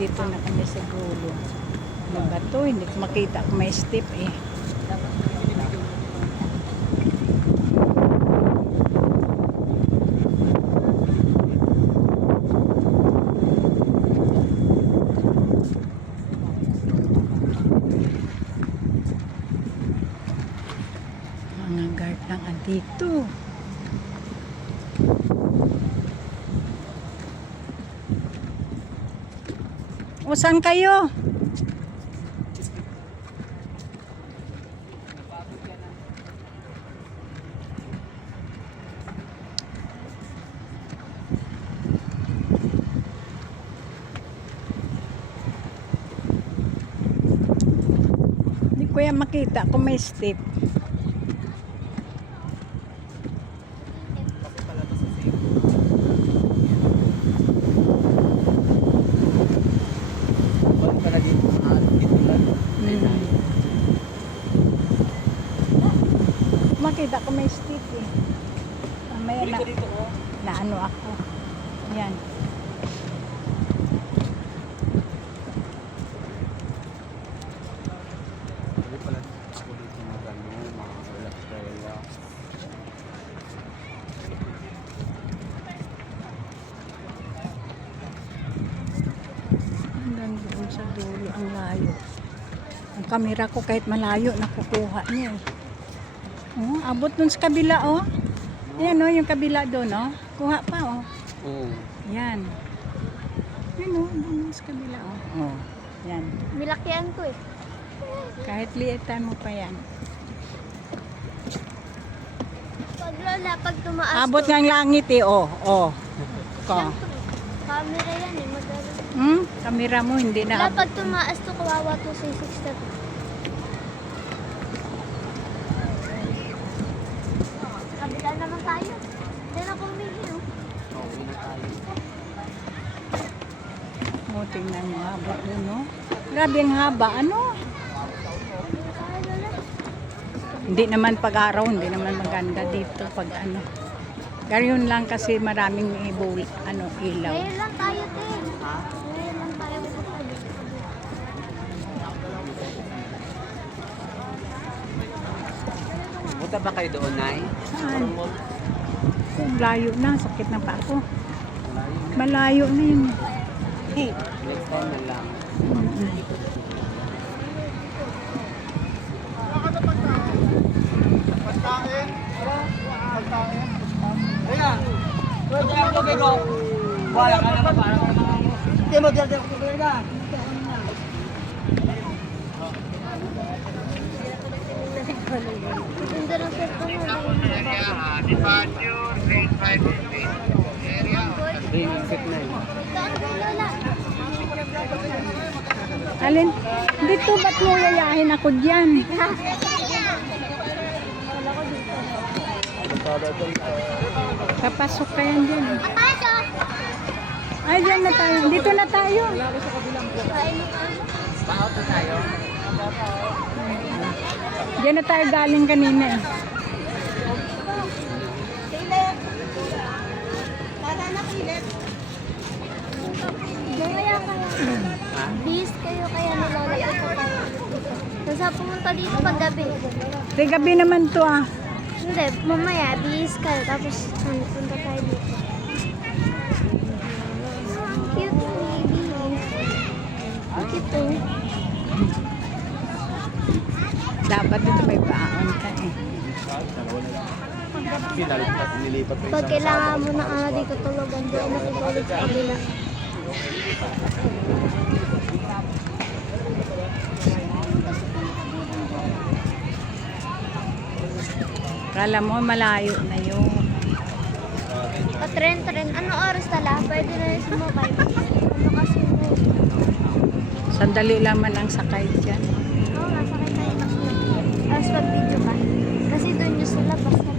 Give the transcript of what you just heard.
Dito na kami sa dulo. Ano ba to? Hindi ko makita kung may step eh. Mga guard lang andito. O, saan kayo? Hindi ko yan makita kung may step. Makita ko may stick eh. Mamaya na ano ako. Yan. Hindi pala ako dito relax. Hanggang doon sa dulo ang layo. Ang kamera ko kahit malayo nakukuha niya eh. Oh, abot dun sa kabila oh. Yan oh, yung kabila doon oh. Kuha pa oh. Oo. Yan. Yan oh, dun sa kabila oh. Oh, yan. Nilakihan ko eh. Kahit liitan mo pa yan. Pag lola, pag tumaas Abot to, ng langit eh oh. Oh. Ko. siyempre, camera yan eh. Magdala. Kamera mo hindi Wala, na. pag tumaas to, kawawa to sa 6 step. Kabila naman tayo. Diyan ako umihi oh. Pauwi na tayo. Oh, tingnan mo abot doon no. Grabe ang haba ano. Ay, lola. Hindi naman pag-araw, hindi naman maganda dito pag ano. Ganyan lang kasi maraming ibol, ano, ilaw. Ngayon lang tayo, te. Ngayon lang tayo. Punta ba kayo doon, Nay? Saan? Ang layo na, sakit na pa ako. Malayo na yun. Next time na lang. Ganda ng set ko mo. Green exit na yun. Saan ko, lola? Alin? Dito ba't mo yayahin ako dyan? Papasok ka yan dyan. Pasok! Ay, dyan na tayo. Dito na tayo. Kain mo ano? Pa-out na tayo. Dyan na tayo galing kanina eh. Philip! Para na, Philip. Mamaya kayo. Ha? Bis kayo kaya ni Lola ito pa. Nasa pumunta dito pag gabi. Di gabi naman to ah. Hindi, mamaya bis kayo. Tapos punta tayo dito. Cute baby. Cute oh. Dapat dito may baon ka eh. Nilipat pa Pag kailangan mo na dito tulugan doon, nakitulog sa kabila. Kala mo malayo na yun. Tren. Ano oras tala? Pwede na yung sumakay. Ano kasi mo? Sandali laman ang sakay dyan. Oo, nasakay tayo kasi. Tapos pag-video ka. Kasi doon yung sa labas na